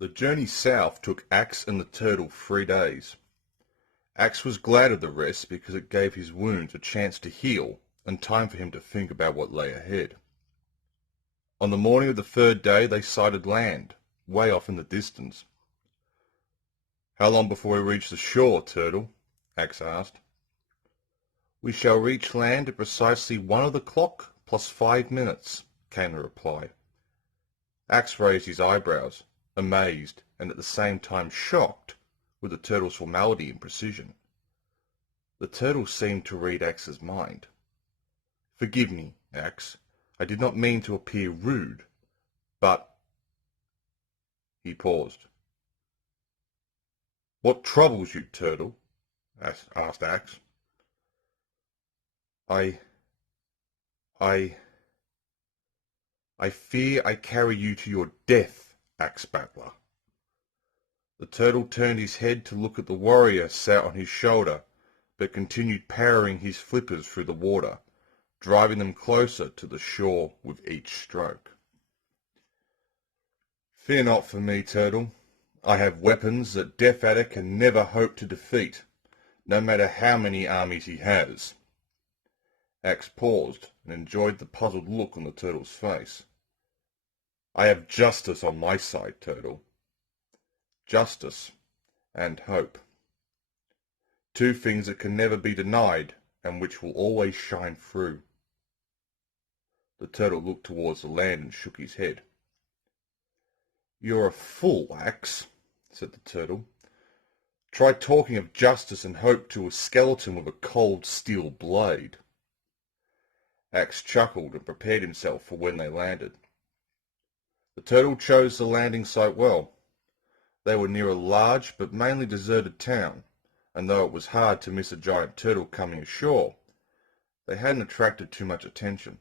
The journey south took Axe and the turtle 3 days. Axe was glad of the rest because it gave his wounds a chance to heal and time for him to think about what lay ahead. On the morning of the 3rd day they sighted land, way off in the distance. "How long before we reach the shore, Turtle?" Axe asked. "We shall reach land at precisely 1 of the clock plus 5 minutes, came the reply. Axe raised his eyebrows, amazed and at the same time shocked with the turtle's formality and precision. The turtle seemed to read Axe's mind. "Forgive me, Axe. I did not mean to appear rude, but—" He paused. "What troubles you, Turtle?" asked Axe. I fear I carry you to your death, Axe Battler." The turtle turned his head to look at the warrior sat on his shoulder, but continued powering his flippers through the water, driving them closer to the shore with each stroke. "Fear not for me, Turtle. I have weapons that Death Adder can never hope to defeat, no matter how many armies he has." Axe paused and enjoyed the puzzled look on the turtle's face. "I have justice on my side, Turtle. Justice and hope. 2 things that can never be denied and which will always shine through." The turtle looked towards the land and shook his head. "You're a fool, Axe," said the turtle. "Try talking of justice and hope to a skeleton with a cold steel blade." Axe chuckled and prepared himself for when they landed. The turtle chose the landing site well. They were near a large but mainly deserted town, and though it was hard to miss a giant turtle coming ashore, they hadn't attracted too much attention.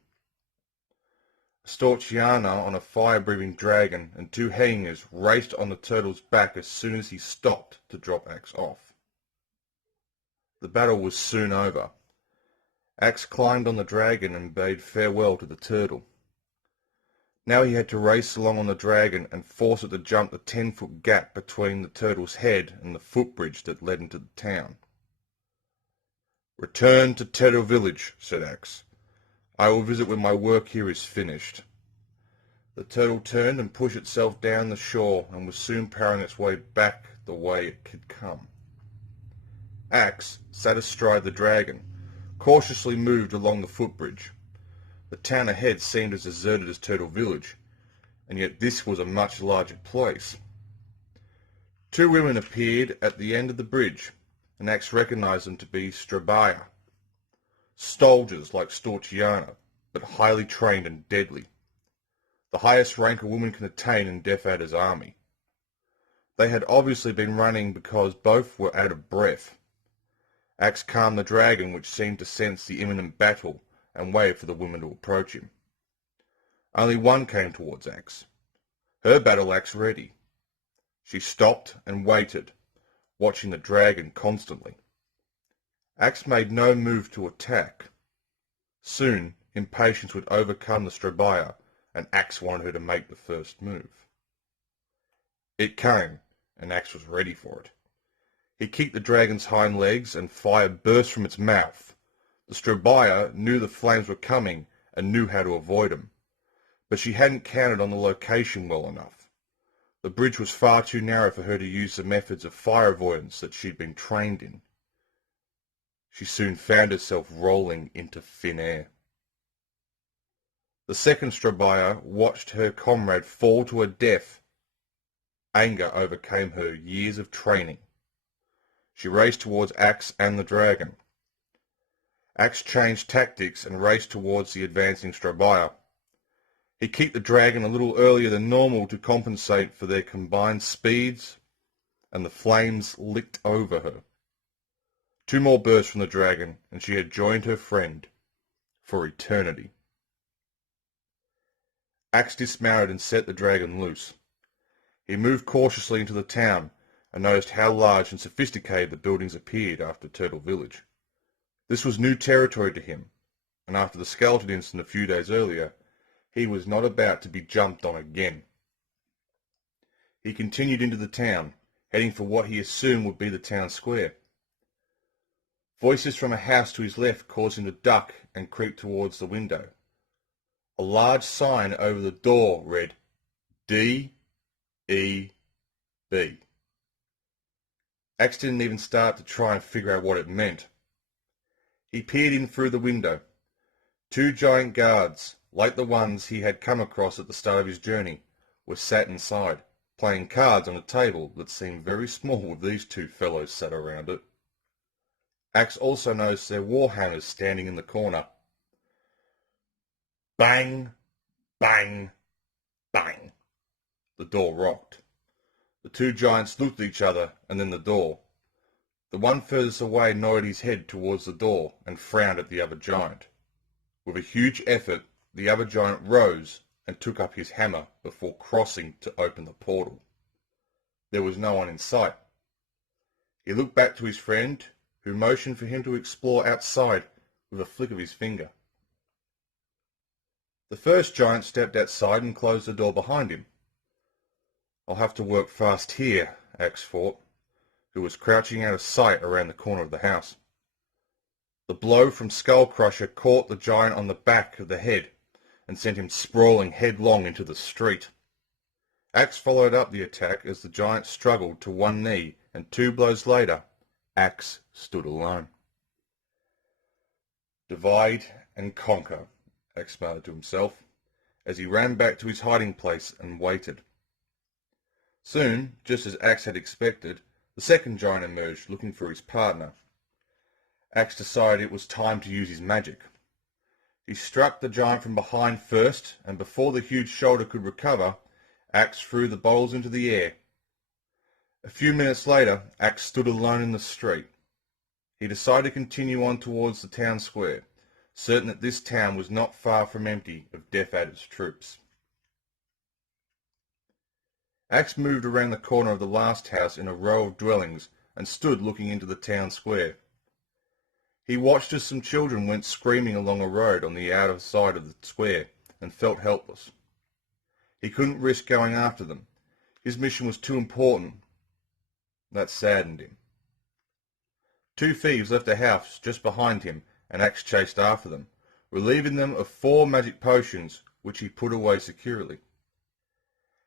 A Storchiana on a fire-breathing dragon and 2 hyenas raced on the turtle's back as soon as he stopped to drop Axe off. The battle was soon over. Axe climbed on the dragon and bade farewell to the turtle. Now he had to race along on the dragon and force it to jump the 10-foot gap between the turtle's head and the footbridge that led into the town. "Return to Turtle Village," said Axe. "I will visit when my work here is finished." The turtle turned and pushed itself down the shore and was soon powering its way back the way it had come. Axe sat astride the dragon, cautiously moved along the footbridge. The town ahead seemed as deserted as Turtle Village, and yet this was a much larger place. 2 women appeared at the end of the bridge, and Axe recognized them to be Strabaya, soldiers like Storchiana, but highly trained and deadly, the highest rank a woman can attain in Death Adder's army. They had obviously been running because both were out of breath. Axe calmed the dragon, which seemed to sense the imminent battle, and waited for the women to approach him. Only one came towards Axe, her battle axe ready. She stopped and waited, watching the dragon constantly. Axe made no move to attack. Soon, impatience would overcome the Strabaya, and Axe wanted her to make the first move. It came, and Axe was ready for it. He kicked the dragon's hind legs, and fire burst from its mouth. The Strabaya knew the flames were coming and knew how to avoid them, but she hadn't counted on the location well enough. The bridge was far too narrow for her to use the methods of fire avoidance that she'd been trained in. She soon found herself rolling into thin air. The second Strabaya watched her comrade fall to her death. Anger overcame her years of training. She raced towards Axe and the dragon. Axe changed tactics and raced towards the advancing Strabaya. He kicked the dragon a little earlier than normal to compensate for their combined speeds, and the flames licked over her. 2 more bursts from the dragon, and she had joined her friend for eternity. Axe dismounted and set the dragon loose. He moved cautiously into the town and noticed how large and sophisticated the buildings appeared after Turtle Village. This was new territory to him, and after the skeleton incident a few days earlier, he was not about to be jumped on again. he continued into the town, heading for what he assumed would be the town square. Voices from a house to his left caused him to duck and creep towards the window. A large sign over the door read, D-E-B. Axe didn't even start to try and figure out what it meant. He peered in through the window. 2 giant guards, like the ones he had come across at the start of his journey, were sat inside, playing cards on a table that seemed very small with these 2 fellows sat around it. Axe also noticed their war hammers standing in the corner. Bang, bang, bang. The door rocked. The 2 giants looked at each other and then the door. The one furthest away nodded his head towards the door and frowned at the other giant. With a huge effort, the other giant rose and took up his hammer before crossing to open the portal. There was no one in sight. He looked back to his friend, who motioned for him to explore outside with a flick of his finger. The first giant stepped outside and closed the door behind him. "I'll have to work fast here," Axe thought, who was crouching out of sight around the corner of the house. The blow from Skull Crusher caught the giant on the back of the head and sent him sprawling headlong into the street. Axe followed up the attack as the giant struggled to one knee, and 2 blows later, Axe stood alone. "Divide and conquer," Axe muttered to himself, as he ran back to his hiding place and waited. Soon, just as Axe had expected, the second giant emerged, looking for his partner. Axe decided it was time to use his magic. He struck the giant from behind first, and before the huge shoulder could recover, Axe threw the bottles into the air. A few minutes later, Axe stood alone in the street. He decided to continue on towards the town square, certain that this town was not far from empty of Death Adder's troops. Axe moved around the corner of the last house in a row of dwellings and stood looking into the town square. He watched as some children went screaming along a road on the outer side of the square and felt helpless. He couldn't risk going after them. His mission was too important. That saddened him. 2 thieves left a house just behind him, and Axe chased after them, relieving them of 4 magic potions, which he put away securely.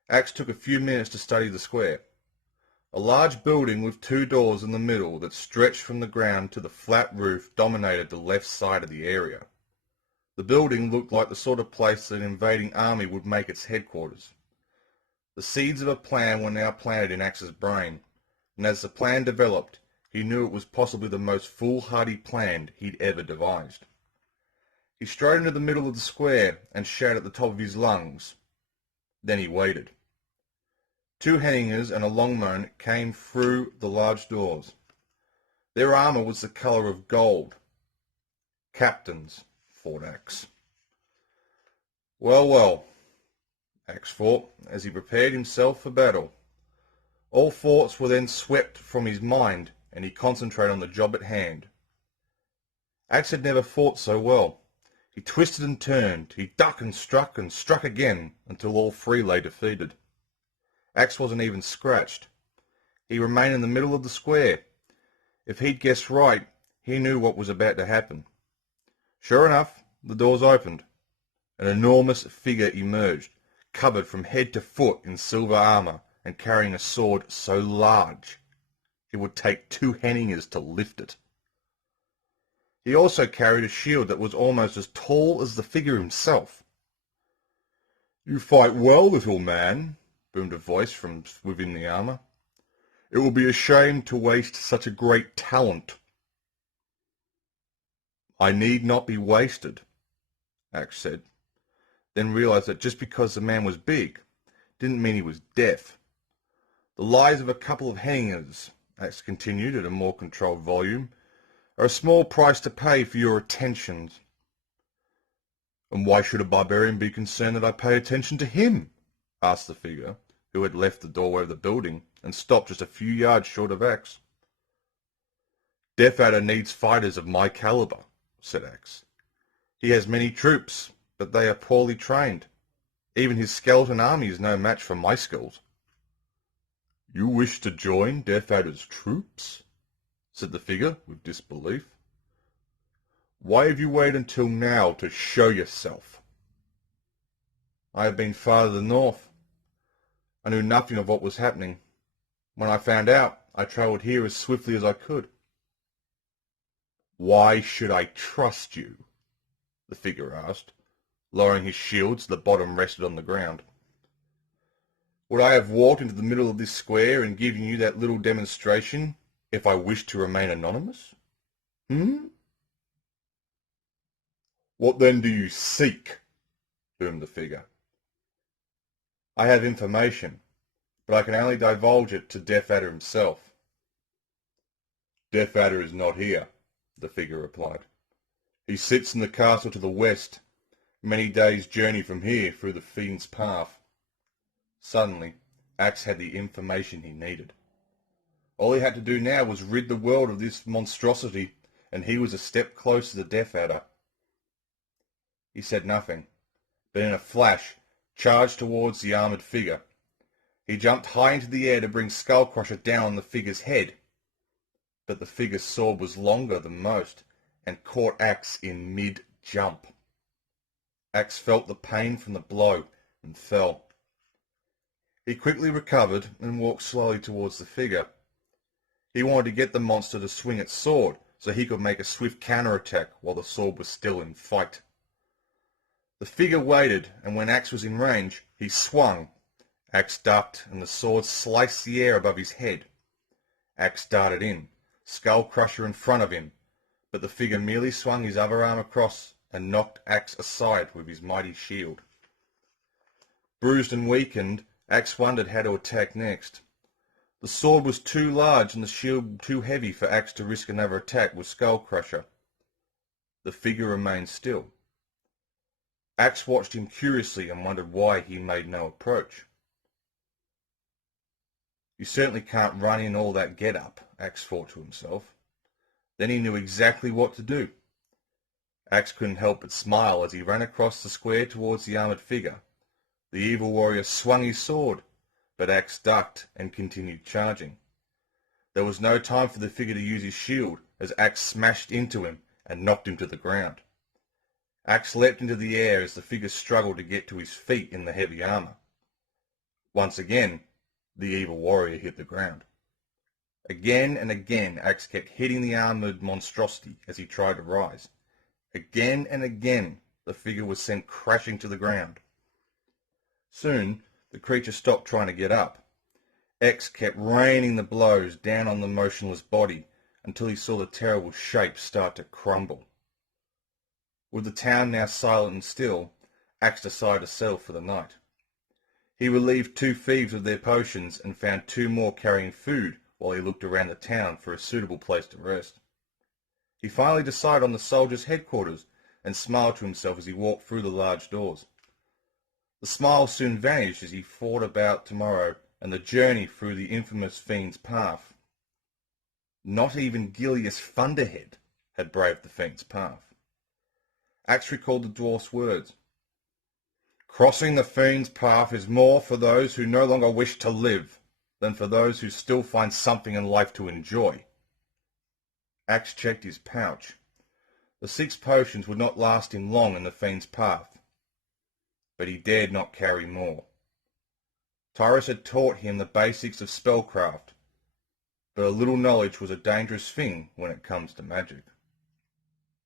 Axe took a few minutes to study the square. A large building with 2 doors in the middle that stretched from the ground to the flat roof dominated the left side of the area. The building looked like the sort of place that an invading army would make its headquarters. The seeds of a plan were now planted in Axe's brain, and as the plan developed, he knew it was possibly the most foolhardy plan he'd ever devised. He strode into the middle of the square and shouted at the top of his lungs. Then he waited. 2 hangers and a longman came through the large doors. Their armour was the colour of gold. Captains, thought Axe. Well, well, Axe thought, as he prepared himself for battle. All thoughts were then swept from his mind, and he concentrated on the job at hand. Axe had never fought so well. He twisted and turned, he ducked and struck again, until all 3 lay defeated. Axe wasn't even scratched. He remained in the middle of the square. If he'd guessed right, he knew what was about to happen. Sure enough, the doors opened. An enormous figure emerged, covered from head to foot in silver armour, and carrying a sword so large it would take 2 hangers to lift it. He also carried a shield that was almost as tall as the figure himself. "You fight well, little man," boomed a voice from within the armour. "It will be a shame to waste such a great talent." "I need not be wasted," Axe said, then realised that just because the man was big didn't mean he was deaf. "The lives of a couple of hangers," Axe continued at a more controlled volume, "are a small price to pay for your attentions." "And why should a barbarian be concerned that I pay attention to him?" asked the figure, who had left the doorway of the building and stopped just a few yards short of Axe. "Death Adder needs fighters of my calibre," said Axe. "He has many troops, but they are poorly trained. Even his skeleton army is no match for my skills." You wish to join Death Adder's troops? Said the figure with disbelief. Why have you waited until now to show yourself? I have been farther north. I knew nothing of what was happening. When I found out, I travelled here as swiftly as I could. Why should I trust you? The figure asked, lowering his shield so the bottom rested on the ground. Would I have walked into the middle of this square and given you that little demonstration if I wished to remain anonymous? What then do you seek? Boomed the figure. I have information, but I can only divulge it to Death Adder himself. Death Adder is not here, the figure replied. He sits in the castle to the west, many days' journey from here through the Fiend's Path. Suddenly, Axe had the information he needed. All he had to do now was rid the world of this monstrosity, and he was a step closer to Death Adder. He said nothing, but in a flash charged towards the armoured figure. He jumped high into the air to bring Skullcrusher down on the figure's head, but the figure's sword was longer than most and caught Axe in mid-jump. Axe felt the pain from the blow and fell. He quickly recovered and walked slowly towards the figure. He wanted to get the monster to swing its sword so he could make a swift counter-attack while the sword was still in fight. The figure waited, and when Axe was in range, he swung. Axe ducked, and the sword sliced the air above his head. Axe darted in, Skullcrusher in front of him, but the figure merely swung his other arm across and knocked Axe aside with his mighty shield. Bruised and weakened, Axe wondered how to attack next. The sword was too large and the shield too heavy for Axe to risk another attack with Skullcrusher. The figure remained still. Axe watched him curiously and wondered why he made no approach. You certainly can't run in all that get-up, Axe thought to himself. Then he knew exactly what to do. Axe couldn't help but smile as he ran across the square towards the armoured figure. The evil warrior swung his sword, but Axe ducked and continued charging. There was no time for the figure to use his shield as Axe smashed into him and knocked him to the ground. Axe leapt into the air as the figure struggled to get to his feet in the heavy armour. Once again, the evil warrior hit the ground. Again and again, Axe kept hitting the armoured monstrosity as he tried to rise. Again and again, the figure was sent crashing to the ground. Soon, the creature stopped trying to get up. Axe kept raining the blows down on the motionless body until he saw the terrible shape start to crumble. With the town now silent and still, Axe decided to settle for the night. He relieved 2 thieves of their potions and found 2 more carrying food while he looked around the town for a suitable place to rest. He finally decided on the soldiers' headquarters and smiled to himself as he walked through the large doors. The smile soon vanished as he thought about tomorrow and the journey through the infamous Fiend's Path. Not even Gilius Thunderhead had braved the Fiend's Path. Axe recalled the dwarf's words. Crossing the Fiend's Path is more for those who no longer wish to live than for those who still find something in life to enjoy. Axe checked his pouch. The 6 potions would not last him long in the Fiend's Path, but he dared not carry more. Tyrus had taught him the basics of spellcraft, but a little knowledge was a dangerous thing when it comes to magic.